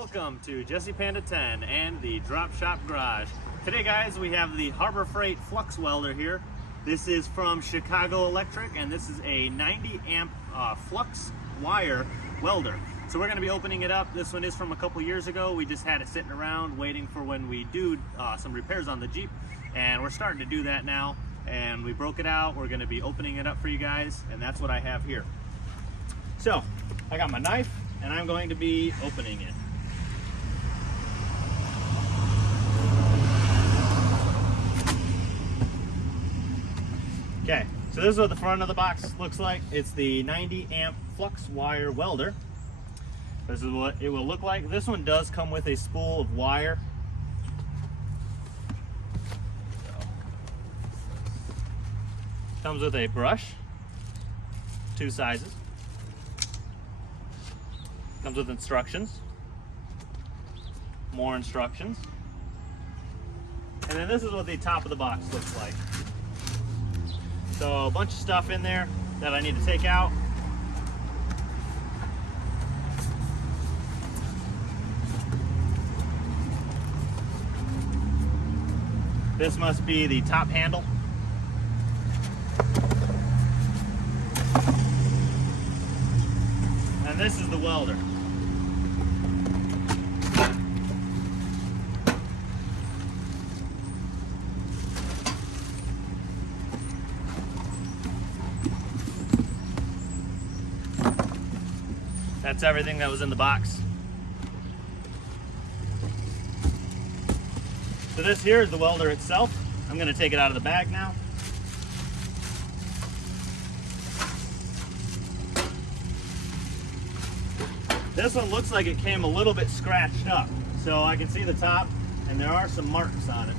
Welcome to Jesse Panda 10 and the Drop Shop Garage. Today guys, we have the Harbor Freight Flux Welder here. This is from Chicago Electric and this is a 90 amp flux wire welder. So we're going to be opening it up. This one is from a couple years ago. We just had it sitting around waiting for when we do some repairs on the Jeep, and we're starting to do that now. And we broke it out. We're going to be opening it up for you guys, and that's what I have here. So I got my knife and I'm going to be opening it. Okay, so this is what the front of the box looks like. It's the 90 amp flux wire welder. This is what it will look like. This one does come with a spool of wire. Comes with a brush, 2 sizes. Comes with instructions, more instructions. And then this is what the top of the box looks like. So a bunch of stuff in there that I need to take out. This must be the top handle. And this is the welder. That's everything that was in the box. So this here is the welder itself. I'm going to take it out of the bag now. This one looks like it came a little bit scratched up. So I can see the top and there are some marks on it.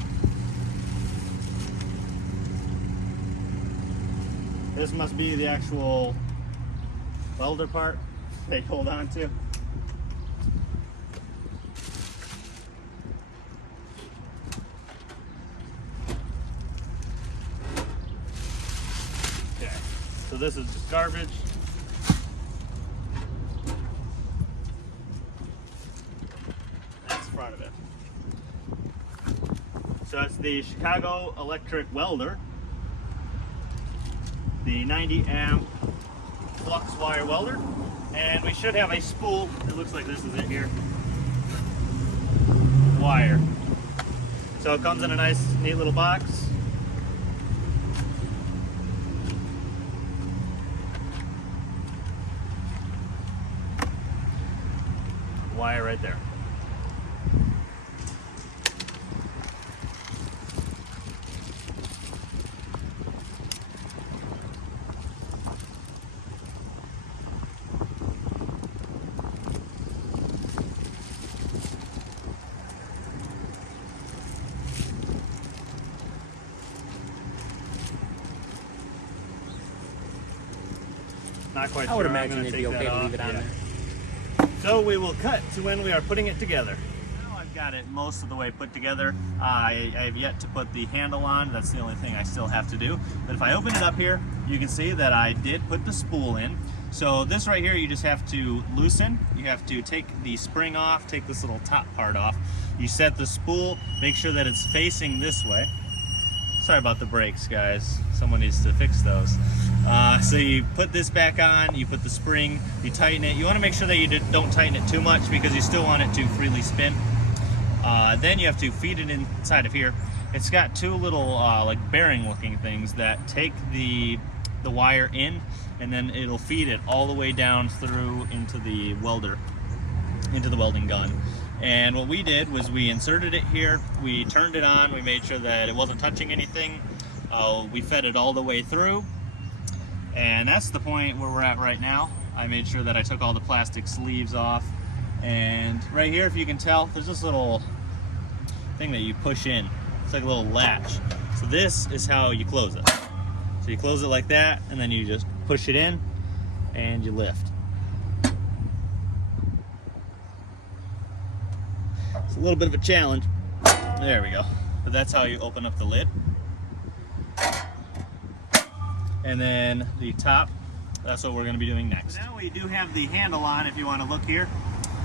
This must be the actual welder part they hold on to. Okay, so this is just garbage. That's the front of it. So it's the Chicago Electric Welder, the 90 amp flux wire welder. And we should have a spool. It looks like this is it here. Wire. So it comes in a nice, neat little box. Wire right there. Not quite sure. I would imagine it'd be okay to leave it on there. So we will cut to when we are putting it together. Now I've got it most of the way put together. I have yet to put the handle on. That's the only thing I still have to do. But if I open it up here, you can see that I did put the spool in. So this right here, you just have to loosen. You have to take the spring off, take this little top part off. You set the spool, make sure that it's facing this way. Sorry about the brakes, guys. Someone needs to fix those. So you put this back on, you put the spring, you tighten it. You want to make sure that you don't tighten it too much because you still want it to freely spin. Then you have to feed it inside of here. It's got 2 little like bearing looking things that take the wire in, and then it'll feed it all the way down through into the welder, into the welding gun. And what we did was we inserted it here, we turned it on, we made sure that it wasn't touching anything. We fed it all the way through, and that's the point where we're at right now. I made sure that I took all the plastic sleeves off, and right here, if you can tell, there's this little thing that you push in. It's like a little latch. So this is how you close it. So you close it like that, and then you just push it in and you lift. It's a little bit of a challenge. There we go. But that's how you open up the lid. And then the top, that's what we're going to be doing next. So now we do have the handle on, if you want to look here.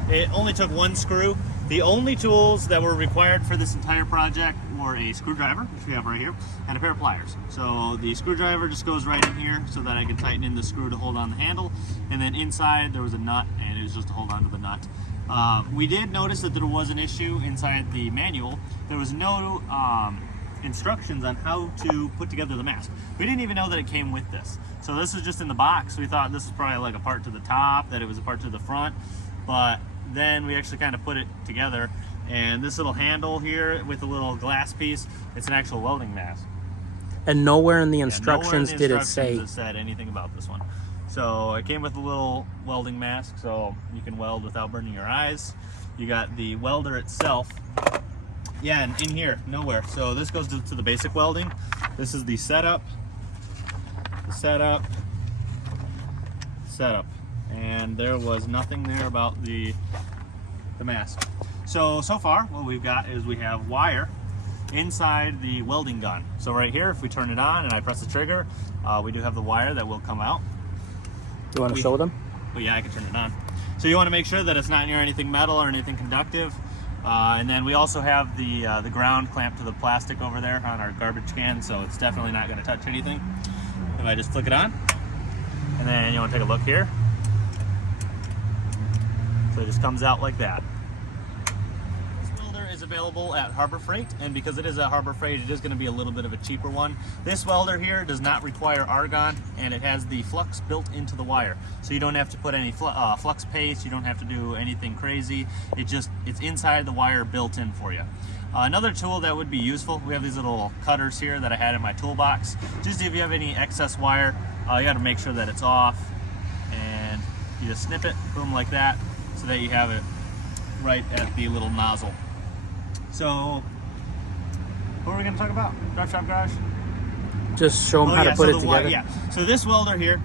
It only took one screw. The only tools that were required for this entire project were a screwdriver, which we have right here, and a pair of pliers. So the screwdriver just goes right in here so that I can tighten in the screw to hold on the handle. And then inside there was a nut, and it was just to hold on to the nut. We did notice that there was an issue inside the manual. There was no instructions on how to put together the mask. We didn't even know that it came with this. So this is just in the box. We thought this was probably like a part to the top, that it was a part to the front, but then we actually kind of put it together, and this little handle here with a little glass piece, it's an actual welding mask. And nowhere in the instructions did it say it said anything about this one. So it came with a little welding mask, so you can weld without burning your eyes. You got the welder itself. Yeah, and in here, nowhere. So this goes to the basic welding. This is the setup, and there was nothing there about the mask. So far what we've got is we have wire inside the welding gun. So right here, if we turn it on and I press the trigger, we do have the wire that will come out. You want to show them? But yeah, I can turn it on. So you want to make sure that it's not near anything metal or anything conductive. And then we also have the ground clamped to the plastic over there on our garbage can, so it's definitely not going to touch anything. If I just flick it on, and then you want to take a look here. So it just comes out like that. This welder is available at Harbor Freight, and because it is at Harbor Freight, it is going to be a little bit of a cheaper one. This welder here does not require argon, and it has the flux built into the wire. So you don't have to put any flux paste, you don't have to do anything crazy. It's inside the wire built in for you. Another tool that would be useful, we have these little cutters here that I had in my toolbox. Just if you have any excess wire, you got to make sure that it's off, and you just snip it, boom, like that, so that you have it right at the little nozzle. So, what are we going to talk about? Drop Shop Garage? Just show them how to put it together. Yeah. So this welder here,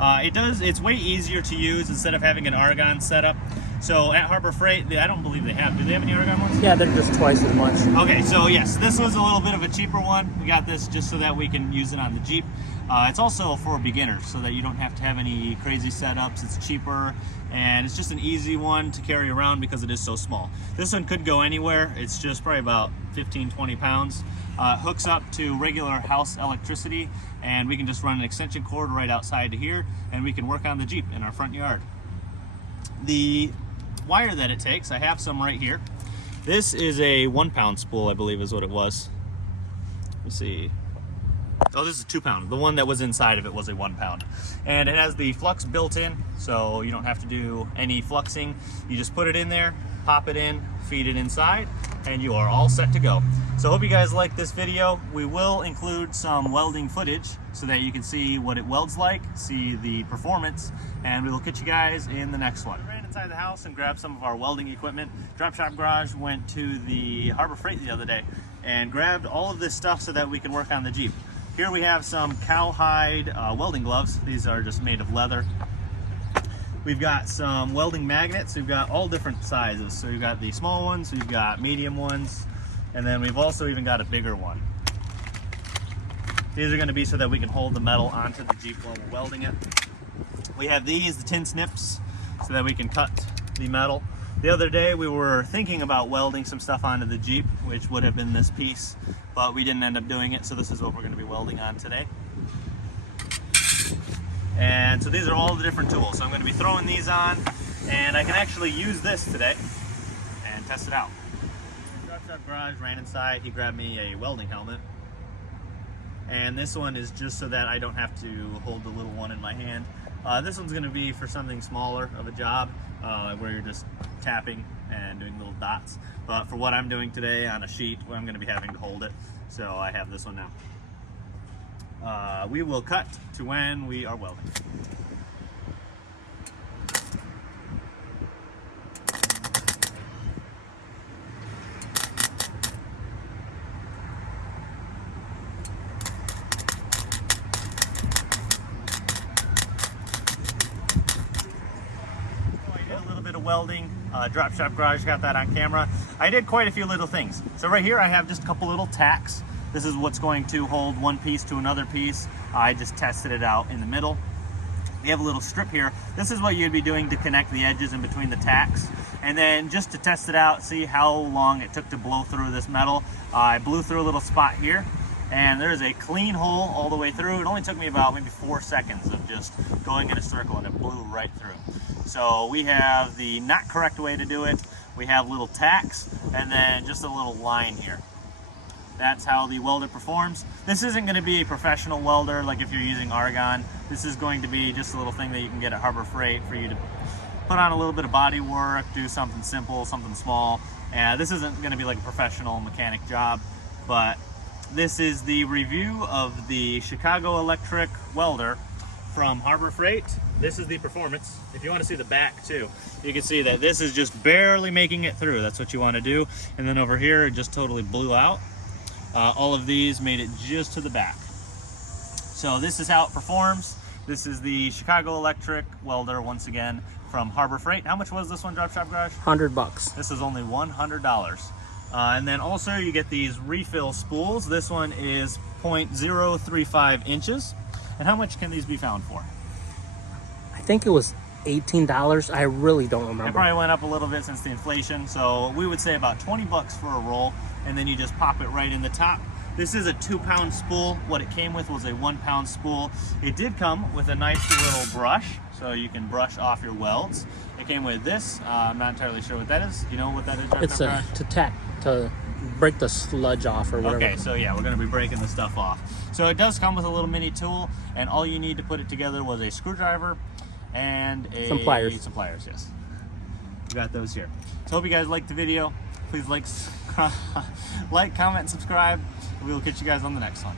it's way easier to use instead of having an argon setup. So at Harbor Freight, I don't believe they have. Do they have any argon ones? Yeah, they're just twice as much. Okay, so yes, this was a little bit of a cheaper one. We got this just so that we can use it on the Jeep. It's also for beginners, so that you don't have to have any crazy setups. It's cheaper, and it's just an easy one to carry around because it is so small. This one could go anywhere. It's just probably about 15-20 pounds. Hooks up to regular house electricity, and we can just run an extension cord right outside to here, and we can work on the Jeep in our front yard. The wire that it takes, I have some right here. This is a 1 pound spool, I believe is what it was. Let's see. Oh, this is 2 pound. The one that was inside of it was a 1 pound. And it has the flux built in, so you don't have to do any fluxing. You just put it in there, pop it in, feed it inside, and you are all set to go. So I hope you guys like this video. We will include some welding footage so that you can see what it welds like, see the performance, and we will catch you guys in the next one. I ran inside the house and grabbed some of our welding equipment. Drop Shop Garage went to the Harbor Freight the other day and grabbed all of this stuff so that we can work on the Jeep. Here we have some cowhide welding gloves. These are just made of leather. We've got some welding magnets. We've got all different sizes. So we've got the small ones, we've got medium ones, and then we've also even got a bigger one. These are going to be so that we can hold the metal onto the Jeep while we're welding it. We have these, the tin snips, so that we can cut the metal. The other day we were thinking about welding some stuff onto the Jeep, which would have been this piece, but we didn't end up doing it, so this is what we're going to be welding on today. And so these are all the different tools. So I'm going to be throwing these on, and I can actually use this today and test it out. Drop Shop Garage ran inside. He grabbed me a welding helmet. And this one is just so that I don't have to hold the little one in my hand. This one's going to be for something smaller of a job, where you're just tapping and doing little dots. But for what I'm doing today on a sheet, I'm going to be having to hold it. So I have this one now. We will cut to when we are welding. Welding, Drop Shop Garage got that on camera. I did quite a few little things. So right here I have just a couple little tacks. This is what's going to hold one piece to another piece. I just tested it out in the middle. you have a little strip here. This is what you'd be doing to connect the edges in between the tacks. And then just to test it out, see how long it took to blow through this metal, I blew through a little spot here, and there's a clean hole all the way through. It only took me about maybe 4 seconds of just going in a circle, and it blew right through. So we have the not correct way to do it. We have little tacks, and then just a little line here. That's how the welder performs. This isn't going to be a professional welder like if you're using argon. This is going to be just a little thing that you can get at Harbor Freight for you to put on a little bit of body work, do something simple, something small. And this isn't going to be like a professional mechanic job, but this is the review of the Chicago Electric welder from Harbor Freight. This is the performance. If you want to see the back too, you can see that this is just barely making it through. That's what you want to do. And then over here, it just totally blew out. All of these made it just to the back. So this is how it performs. This is the Chicago Electric welder, once again, from Harbor Freight. How much was this one, Drop Shop Garage? $100. This is only $100. And then also you get these refill spools. This one is 0.035 inches. And how much can these be found for? I think it was $18. I really don't remember. It probably went up a little bit since the inflation. So we would say about 20 bucks for a roll, and then you just pop it right in the top. This is a 2-pound spool. What it came with was a 1-pound spool. It did come with a nice little brush, so you can brush off your welds. It came with this. I'm not entirely sure what that is. Do you know what that is? It's to break the sludge off or whatever. Okay, so yeah, we're going to be breaking the stuff off. So it does come with a little mini tool, and all you need to put it together was a screwdriver and some pliers. Some pliers, yes. We got those here. So hope you guys liked the video. Please like, comment, and subscribe. We will catch you guys on the next one.